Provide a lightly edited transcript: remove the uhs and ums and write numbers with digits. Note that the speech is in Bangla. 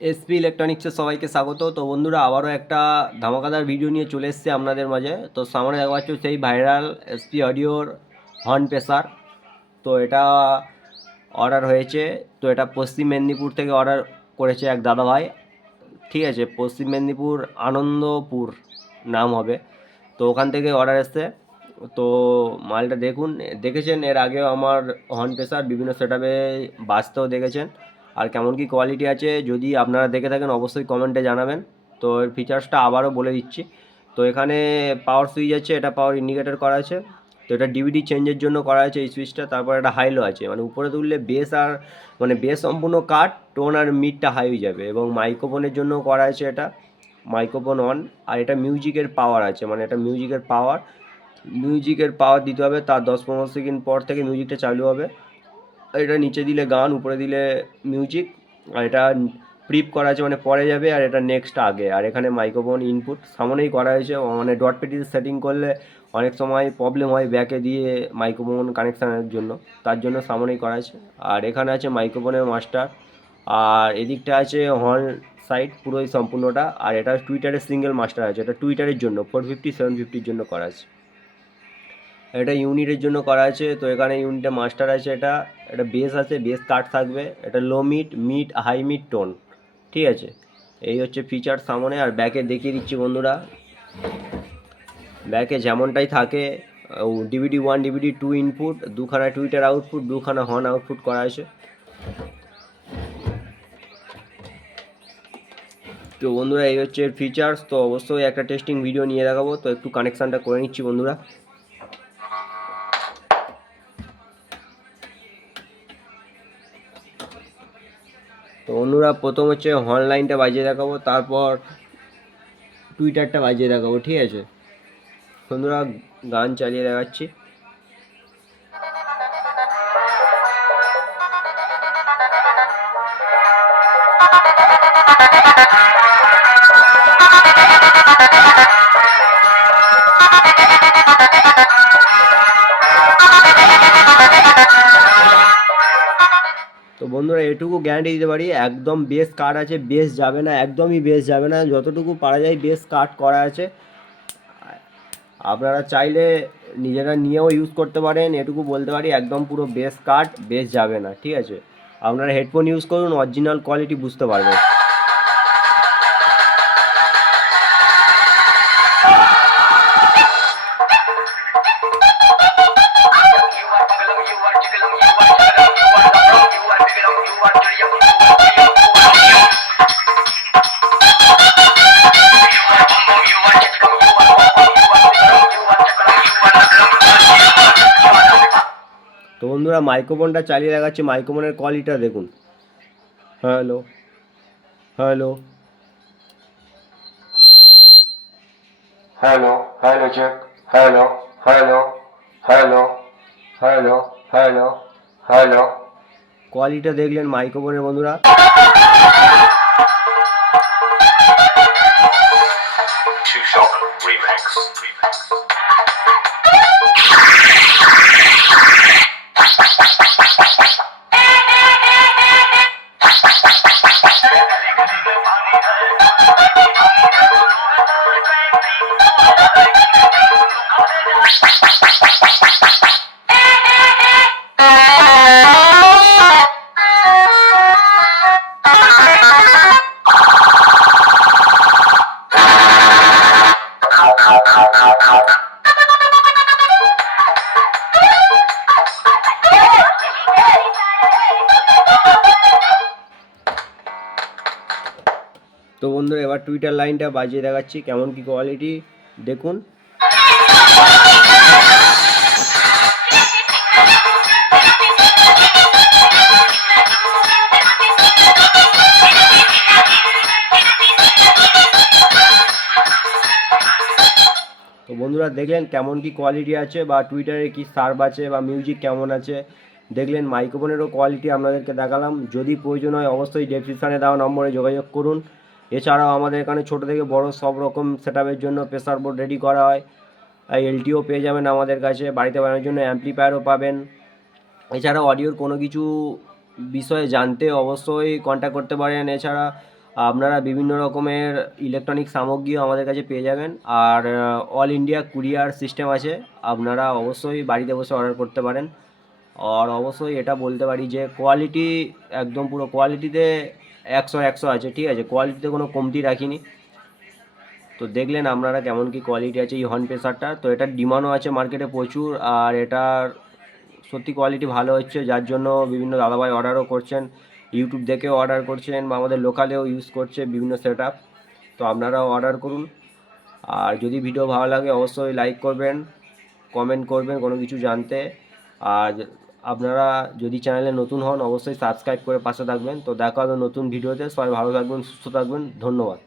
এসপি ইলেকট্রনিক্সের সবাইকে স্বাগত। তো বন্ধুরা, আবারও একটা ধামাকাদার ভিডিও নিয়ে চলে এসেছে আপনাদের মাঝে। তো সামনে দেখা পাচ্ছ সেই ভাইরাল এসপি অডিওর হর্ন প্রেসার। তো এটা অর্ডার হয়েছে। তো এটা পশ্চিম মেদিনীপুর থেকে অর্ডার করেছে এক দাদাভাই। ঠিক আছে, পশ্চিম মেদিনীপুর আনন্দপুর নাম হবে। তো ওখান থেকে অর্ডার এসছে। তো মালটা দেখুন, দেখেছেন এর আগেও আমার হর্ন প্রেসার বিভিন্ন সেটআপে বাজতেও দেখেছেন। আর কেমন কি কোয়ালিটি আছে যদি আপনারা দেখে থাকেন অবশ্যই কমেন্টে জানাবেন। তো এর ফিচার্সটা আবারও বলে দিচ্ছি। তো এখানে পাওয়ার সুইচ আছে, এটা পাওয়ার ইন্ডিকেটর করা আছে। তো এটা ডিভিডি চেঞ্জের জন্য করা আছে এই সুইচটা। তারপর একটা হাইলো আছে, মানে উপরে তুললে বেস আর মানে বেস সম্পূর্ণ কাট, টোন আর মিডটা হাই হয়ে যাবে। এবং মাইক্রোফোনের জন্য করা আছে এটা, মাইক্রোফোন অন। আর এটা মিউজিকের পাওয়ার আছে, মানে এটা মিউজিকের পাওয়ার দিতে হবে। তার 10-15 সেকেন্ড পর থেকে মিউজিকটা চালু হবে। এটা নিচে দিলে গান, উপরে দিলে মিউজিক। আর এটা প্রিপ করা আছে, মানে পরে যাবে, আর এটা নেক্সট আগে। আর এখানে মাইক্রোফোন ইনপুট সামনেই করা হয়েছে। মানে ডট পেটিতে সেটিং করলে অনেক সময় প্রবলেম হয় ব্যাকে দিয়ে মাইক্রোফোন কানেকশানের জন্য, তার জন্য সামনেই করা আছে। আর এখানে আছে মাইক্রোফোনের মাস্টার। আর এদিকটা আছে হর্ন সাইড পুরোই সম্পূর্ণটা। আর এটা টুইটারের সিঙ্গেল মাস্টার আছে, এটা টুইটারের জন্য 450-750 জন্য করা আছে। এটা ইউনিটের জন্য করা আছে। তো এখানে ইউনিটে মাস্টার আছে, এটা এটা বেস আছে, বেস কাট থাকবে। এটা low mid, mid, high mid, tone. ঠিক আছে, এই হচ্ছে ফিচার সামনে। আর ব্যাকে দেখিয়ে দিচ্ছি বন্ধুরা, ব্যাকে যেমনটাই থাকে। DVD 1 DVD 2 ইনপুট, দুখানা টুইটার আউটপুট, দুখানা হর্ন আউটপুট করা আছে। তো বন্ধুরা, এই হচ্ছে এর ফিচার্স। তো অবশ্যই একটা টেস্টিং ভিডিও নিয়ে দেখাবো। তো একটু কানেকশানটা করে নিচ্ছি বন্ধুরা। তো বন্ধুরা, প্রথম হচ্ছে হর্ন লাইনটা বাজিয়ে দেখাবো, তারপর টুইটারটা বাজিয়ে দেখাবো। ঠিক আছে বন্ধুরা, গান চালিয়ে দেখাচ্ছি। তো বন্ধুরা, এটুকু গ্যারান্টি দিতে পারি, একদম বেস কাট আছে, বেস যাবে না, একদমই বেস যাবে না। যতটুকু পারা যায় বেস কাট করা আছে। আপনারা চাইলে নিজেরা নিয়েও ইউজ করতে পারেন। এটুকু বলতে পারি, একদম পুরো বেস কাট, বেস যাবে না। ঠিক আছে, আপনারা হেডফোন ইউজ করুন, অরিজিনাল কোয়ালিটি বুঝতে পারবেন। তো বন্ধুরা, মাইক্রোফোনটা চালিয়ে দেখাচ্ছি, মাইক্রোফোনের কোয়ালিটিটা দেখুন। Hello, hello, hello, hello check, hello, hello, hello, hello, hello, hello. কোয়ালিটিটা দেখলেন মাইক্রোফোনের বন্ধুরা। তো বন্ধুরা, এবার টুইটার লাইনটা বাজিয়ে দেখাচ্ছি, কেমন কি কোয়ালিটি দেখুন। তো বন্ধুরা, দেখলেন কেমন কি কোয়ালিটি আছে, বা টুইটারে কি সার্ভ আছে, বা মিউজিক কেমন আছে দেখলেন। মাইক্রোফোনেরও কোয়ালিটি আপনাদেরকে দেখালাম। যদি প্রয়োজন হয় অবশ্যই ডেসক্রিপশানে দেওয়া নম্বরে যোগাযোগ করুন। এছাড়াও আমাদের এখানে ছোট থেকে বড় সব রকম সেটআপের জন্য প্রেসার বোর্ড রেডি করা হয়। এলটিও পেয়ে যাবেন আমাদের কাছে, বাড়িতে বানানোর জন্য অ্যাম্পলিফায়ারও পাবেন। এছাড়াও অডিওর কোনো কিছু বিষয়ে জানতে অবশ্যই কন্ট্যাক্ট করতে পারেন। এছাড়া আপনারা বিভিন্ন রকমের ইলেকট্রনিক সামগ্রীও আমাদের কাছে পেয়ে যাবেন। আর অল ইন্ডিয়া কুরিয়ার সিস্টেম আছে, আপনারা অবশ্যই বাড়িতে বসে অর্ডার করতে পারেন। আর অবশ্যই এটা বলতে পারি যে কোয়ালিটি একদম পুরো কোয়ালিটিতে 100 আছে, ঠিক আছে, কোয়ালিটিতে কোনো কমতি রাখিনি। তো দেখলেন আপনারা কেমন কি কোয়ালিটি আছে এই হর্ন প্রেসারটা। তো এটার ডিমান্ডও আছে মার্কেটে প্রচুর, আর এটার সত্যি কোয়ালিটি ভালো হচ্ছে, যার জন্য বিভিন্ন দাদাভাই অর্ডারও করছেন, ইউটিউব দেখেও অর্ডার করছেন বা আমাদের লোকালেও ইউজ করছে বিভিন্ন সেট আপ। তো আপনারাও অর্ডার করুন। আর যদি ভিডিও ভালো লাগে অবশ্যই লাইক করবেন, কমেন্ট করবেন কোনো কিছু জানতে। আর আপনারা যদি চ্যানেলে নতুন হন অবশ্যই সাবস্ক্রাইব করে পাশে থাকবেন। তো দেখা হবে নতুন ভিডিওতে, সবাই ভালো থাকবেন, সুস্থ থাকবেন, ধন্যবাদ।